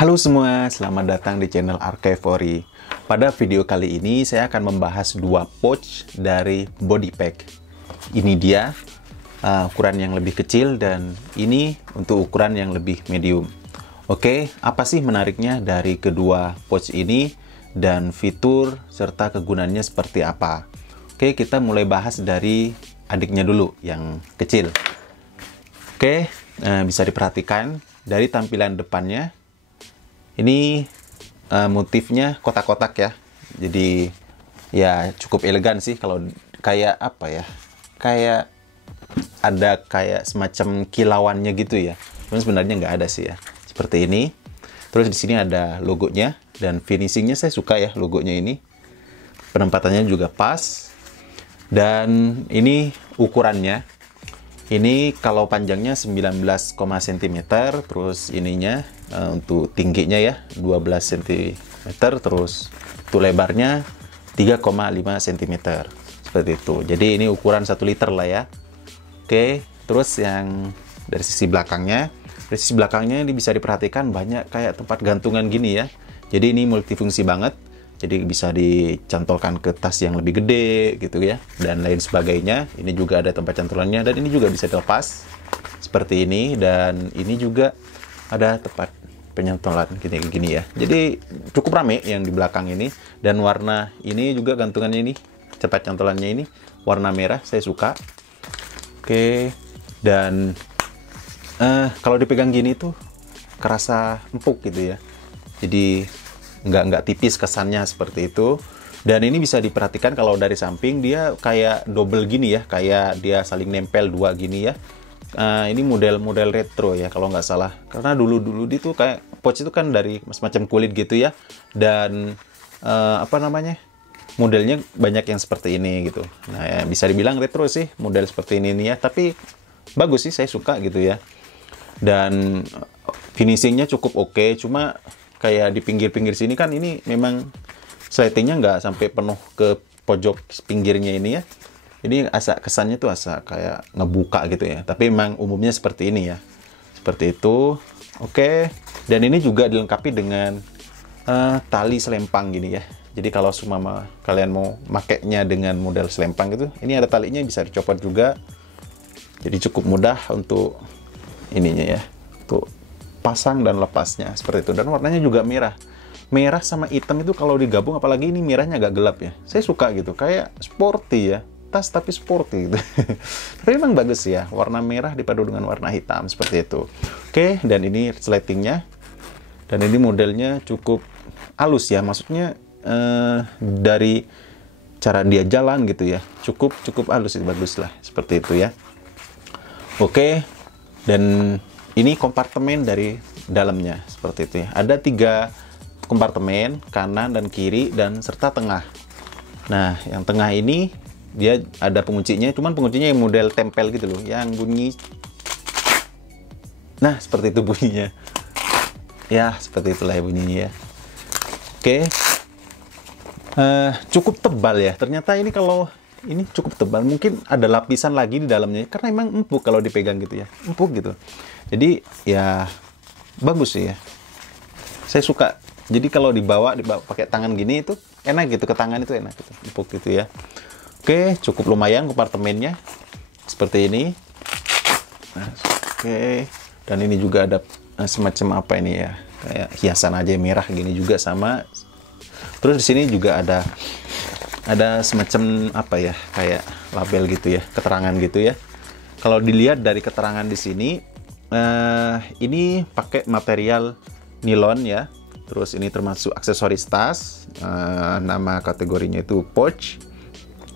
Halo semua, selamat datang di channel Archivory. Pada video kali ini saya akan membahas dua pouch dari Bodypack. Ini dia ukuran yang lebih kecil dan ini untuk ukuran yang lebih medium. Oke, apa sih menariknya dari kedua pouch ini dan fitur serta kegunaannya seperti apa? Oke, kita mulai bahas dari adiknya dulu yang kecil. Oke, bisa diperhatikan dari tampilan depannya. Ini motifnya kotak-kotak ya. Jadi ya cukup elegan sih, kalau kayak apa ya? Kayak ada kayak semacam kilauannya gitu ya. Cuman sebenarnya nggak ada sih ya. Seperti ini. Terus di sini ada logonya dan finishingnya saya suka ya, logonya ini. Penempatannya juga pas. Dan ini ukurannya. Ini kalau panjangnya 19, cm, terus ininya untuk tingginya ya 12 cm, terus untuk lebarnya 3,5 cm. Seperti itu. Jadi ini ukuran 1 liter lah ya. Oke, terus yang dari sisi belakangnya. Dari sisi belakangnya ini bisa diperhatikan banyak kayak tempat gantungan gini ya. Jadi ini multifungsi banget. Jadi bisa dicantolkan ke tas yang lebih gede gitu ya, dan lain sebagainya. Ini juga ada tempat cantolannya, dan ini juga bisa dilepas seperti ini, dan ini juga ada tempat penyantolan gini ya. Jadi cukup rame yang di belakang ini, dan warna ini juga gantungannya ini, tempat cantolannya ini warna merah, saya suka. Oke, dan kalau dipegang gini tuh kerasa empuk gitu ya. Jadi nggak tipis kesannya seperti itu. Dan ini bisa diperhatikan kalau dari samping dia kayak double gini ya, kayak dia saling nempel dua gini ya. Ini model retro ya kalau nggak salah, karena dulu itu kayak pouch itu kan dari semacam kulit gitu ya, dan apa namanya, modelnya banyak yang seperti ini gitu. Nah ya, bisa dibilang retro sih model seperti ini nih ya, tapi bagus sih, saya suka gitu ya. Dan finishingnya cukup oke, cuma kayak di pinggir-pinggir sini kan ini memang slatingnya nggak sampai penuh ke pojok pinggirnya ini ya. Ini kesannya tuh asa kayak ngebuka gitu ya. Tapi memang umumnya seperti ini ya. Seperti itu. Oke. Dan ini juga dilengkapi dengan tali selempang gini ya. Jadi kalau semua kalian mau makainya dengan model selempang gitu, ini ada talinya, bisa dicopot juga. Jadi cukup mudah untuk ininya ya. Untuk pasang dan lepasnya seperti itu. Dan warnanya juga merah sama hitam itu kalau digabung, apalagi ini merahnya agak gelap ya, saya suka gitu, kayak sporty ya, tas tapi sporty gitu. Tapi memang bagus ya, warna merah dipadu dengan warna hitam seperti itu. Oke, dan ini resletingnya, dan ini modelnya cukup halus ya, maksudnya dari cara dia jalan gitu ya, cukup halus, bagus lah seperti itu ya. Oke, dan ini kompartemen dari dalamnya seperti itu ya. Ada 3 kompartemen, kanan dan kiri dan serta tengah. Nah, yang tengah ini dia ada penguncinya, cuman penguncinya yang model tempel gitu loh, yang bunyi. Nah, seperti itu bunyinya. Ya, seperti itulah ya bunyinya ya. Oke. Cukup tebal ya. Ternyata ini kalau ini cukup tebal, mungkin ada lapisan lagi di dalamnya karena emang empuk kalau dipegang gitu ya, empuk gitu. Jadi ya bagus sih ya, saya suka. Jadi kalau dibawa pakai tangan gini itu enak gitu, ke tangan itu enak gitu, empuk gitu ya. Oke, cukup lumayan kompartemennya seperti ini. Nah, oke, dan ini juga ada semacam apa ini ya, kayak hiasan aja merah gini juga sama. Terus di sini juga ada semacam apa ya, kayak label gitu ya, keterangan gitu ya. Kalau dilihat dari keterangan di sini, ini pakai material nilon ya. Terus ini termasuk aksesoris tas, nama kategorinya itu pouch.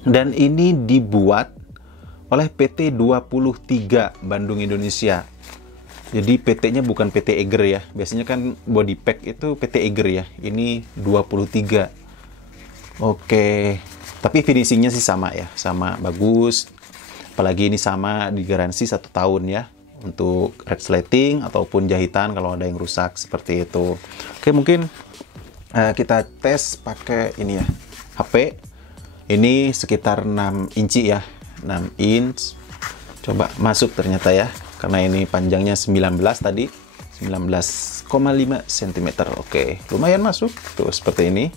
Dan ini dibuat oleh PT 23 Bandung, Indonesia. Jadi PT-nya bukan PT Eiger ya. Biasanya kan Bodypack itu PT Eiger ya. Ini 23. Oke, tapi finishingnya sih sama ya, sama bagus. Apalagi ini sama digaransi 1 tahun ya, untuk resleting ataupun jahitan kalau ada yang rusak seperti itu. Oke, mungkin kita tes pakai ini ya, HP. Ini sekitar 6 inci ya, 6 inch. Coba masuk ternyata ya, karena ini panjangnya 19 tadi. 19,5 cm. Oke, lumayan masuk tuh seperti ini,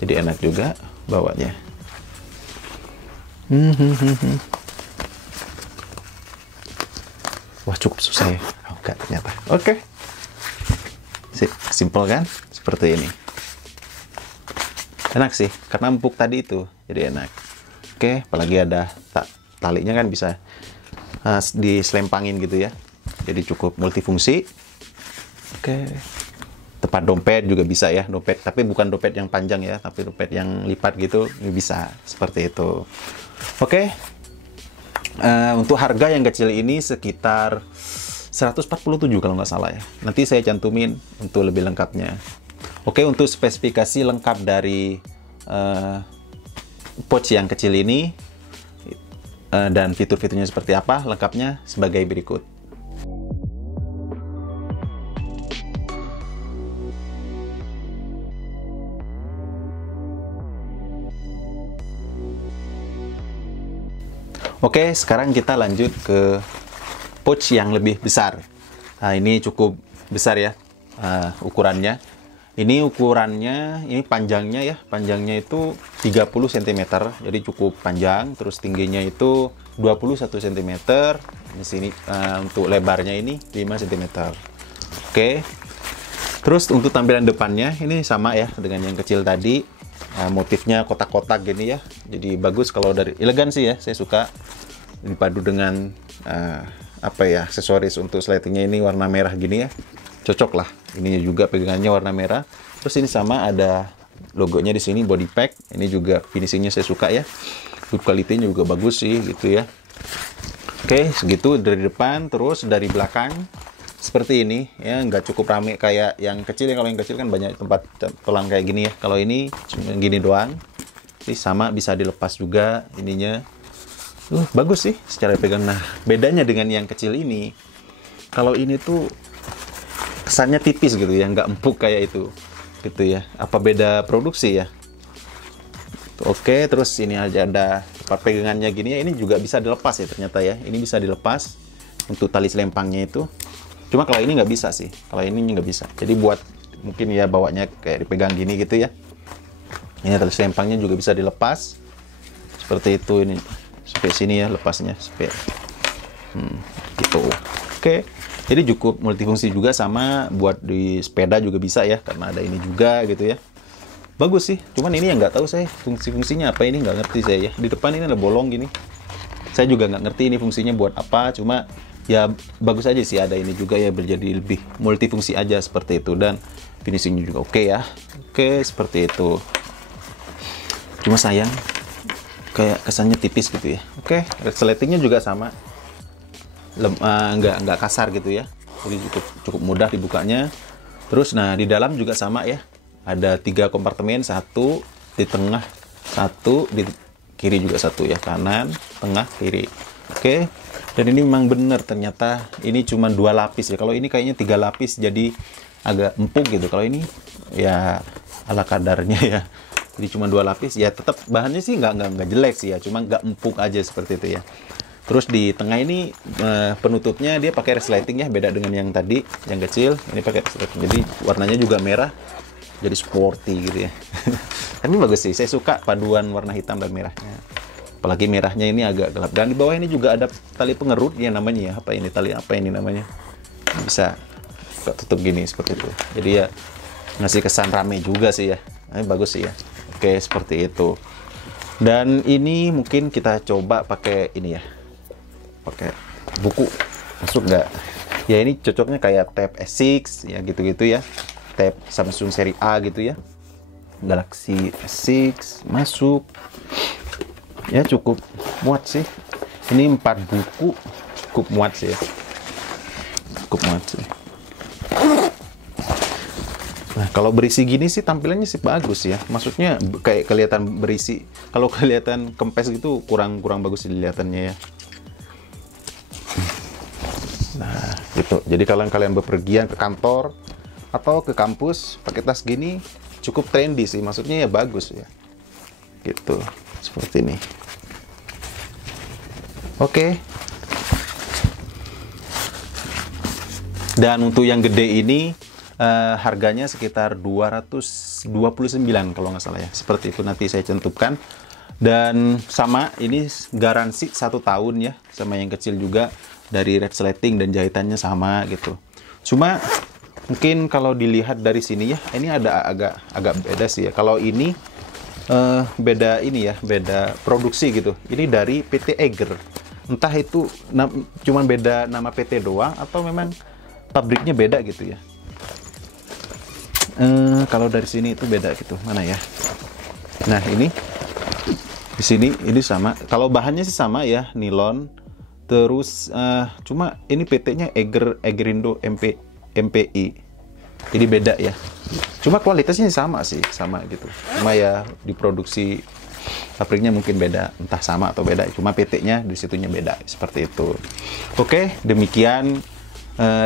jadi enak juga bawanya. Wah, cukup susah ya. Oh, enggak ternyata. Oke, simple kan, seperti ini. Enak sih karena empuk tadi itu, jadi enak. Oke, apalagi ada talinya kan bisa diselempangin gitu ya, jadi cukup multifungsi. Oke, tempat dompet juga bisa ya, dompet tapi bukan dompet yang panjang ya, tapi dompet yang lipat gitu, ini bisa seperti itu. Oke, untuk harga yang kecil ini sekitar 147 kalau nggak salah ya, nanti saya cantumin untuk lebih lengkapnya. Oke, untuk spesifikasi lengkap dari pouch yang kecil ini dan fitur-fiturnya seperti apa lengkapnya sebagai berikut. Oke, sekarang kita lanjut ke pouch yang lebih besar. Nah, ini cukup besar ya ukurannya. Ini ukurannya, ini panjangnya ya, panjangnya itu 30 cm, jadi cukup panjang. Terus tingginya itu 21 cm. Di sini untuk lebarnya ini 5 cm. Oke. Terus untuk tampilan depannya ini sama ya dengan yang kecil tadi. Motifnya kotak-kotak gini ya, jadi bagus. Kalau dari elegan sih ya, saya suka dipadu dengan apa ya, aksesoris untuk sletingnya ini warna merah gini ya, cocok lah. Ininya juga pegangannya warna merah. Terus ini sama ada logonya di sini, body pack. Ini juga finishingnya saya suka ya, good quality-nya juga bagus sih gitu ya. Oke, segitu dari depan. Terus dari belakang seperti ini ya, nggak cukup rame kayak yang kecil ya. Kalau yang kecil kan banyak tempat pelang kayak gini ya, kalau ini cuma gini doang. Ini sama, bisa dilepas juga ininya. Bagus sih secara pegang. Nah, bedanya dengan yang kecil ini, kalau ini tuh kesannya tipis gitu ya, nggak empuk kayak itu gitu ya. Apa beda produksi ya? Oke, terus ini aja ada tempat pegangannya gini ya. Ini juga bisa dilepas ya ternyata ya, ini bisa dilepas untuk tali selempangnya itu. Cuma kalau ini nggak bisa sih, kalau ini nggak bisa. Jadi buat mungkin ya bawanya kayak dipegang gini gitu ya. Ini tali selempangnya juga bisa dilepas seperti itu. Ini sampai sini ya lepasnya sampai gitu. Oke, jadi cukup multifungsi juga, sama buat di sepeda juga bisa ya, karena ada ini juga gitu ya. Bagus sih, cuman ini yang nggak tahu saya fungsinya apa, ini nggak ngerti saya ya. Di depan ini ada bolong gini, saya juga nggak ngerti ini fungsinya buat apa. Cuma ya bagus aja sih ada ini juga ya, menjadi lebih multifungsi aja seperti itu. Dan finishingnya juga oke ya. Oke, seperti itu. Cuma sayang kayak kesannya tipis gitu ya. Oke, resletingnya juga sama, nggak kasar gitu ya, jadi cukup mudah dibukanya. Terus nah di dalam juga sama ya, ada 3 kompartemen, satu di tengah, satu di kiri juga, satu ya, kanan, tengah, kiri. Oke. Dan ini memang benar ternyata ini cuma 2 lapis ya. Kalau ini kayaknya 3 lapis, jadi agak empuk gitu. Kalau ini ya ala kadarnya ya. Jadi cuma 2 lapis ya, tetap bahannya sih nggak jelek sih ya, cuma nggak empuk aja seperti itu ya. Terus di tengah ini penutupnya dia pakai resleting ya, beda dengan yang tadi yang kecil. Ini pakai resleting, jadi warnanya juga merah, jadi sporty gitu ya. Tapi bagus sih, saya suka paduan warna hitam dan merahnya. Apalagi merahnya ini agak gelap. Dan di bawah ini juga ada tali pengerut ya namanya ya. Apa ini tali apa ini namanya? Bisa tutup gini seperti itu. Jadi ya ngasih kesan rame juga sih ya. Ini bagus sih ya. Oke, seperti itu. Dan ini mungkin kita coba pakai ini ya. Pakai buku. Masuk nggak? Ya ini cocoknya kayak tab S6 ya, gitu-gitu ya. Tab Samsung seri A gitu ya. Galaxy S6 masuk. Ya cukup muat sih. Ini 4 buku cukup muat sih ya. Cukup muat sih. Nah, kalau berisi gini sih tampilannya sih bagus ya. Maksudnya kayak kelihatan berisi. Kalau kelihatan kempes gitu kurang bagus dilihatannya ya. Nah, gitu. Jadi kalau kalian bepergian ke kantor atau ke kampus pakai tas gini cukup trendy sih. Maksudnya ya bagus ya. Gitu. Seperti ini. Oke. Dan untuk yang gede ini harganya sekitar 229 kalau nggak salah ya. Seperti itu, nanti saya cantumkan. Dan sama, ini garansi 1 tahun ya, sama yang kecil juga, dari resleting dan jahitannya sama gitu. Cuma mungkin kalau dilihat dari sini ya, ini ada agak beda sih ya. Kalau ini beda ini ya, beda produksi gitu. Ini dari PT Eiger. Entah itu cuman beda nama PT doang atau memang pabriknya beda gitu ya. Kalau dari sini itu beda gitu. Mana ya? Nah, ini di sini ini sama. Kalau bahannya sih sama ya, nilon. Terus cuma ini PT-nya Eggerindo MPI. Jadi beda ya. Cuma kualitasnya sama sih, sama gitu. Cuma ya diproduksi pabriknya mungkin beda, entah sama atau beda. Cuma PT-nya di situnya beda, seperti itu. Oke, demikian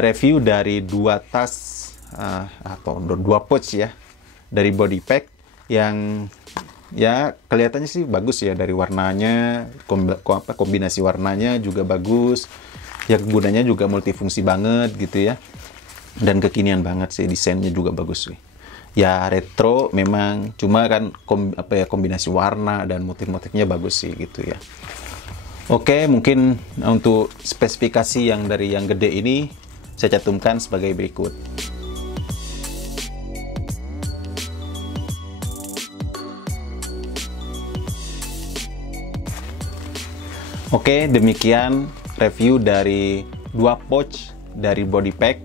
review dari 2 tas atau 2 pouch ya dari body pack yang ya kelihatannya sih bagus ya, dari warnanya, kombinasi warnanya juga bagus. Ya gunanya juga multifungsi banget gitu ya. Dan kekinian banget sih, desainnya juga bagus sih. Ya retro memang, cuma kan kombinasi warna dan motif-motifnya bagus sih gitu ya. Oke, mungkin untuk spesifikasi yang dari yang gede ini saya cantumkan sebagai berikut. Oke, demikian review dari 2 pouch dari body pack.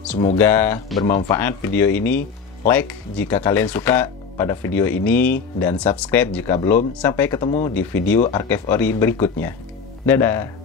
Semoga bermanfaat video ini. Like jika kalian suka pada video ini dan subscribe jika belum. Sampai ketemu di video Archive Ori berikutnya. Dadah!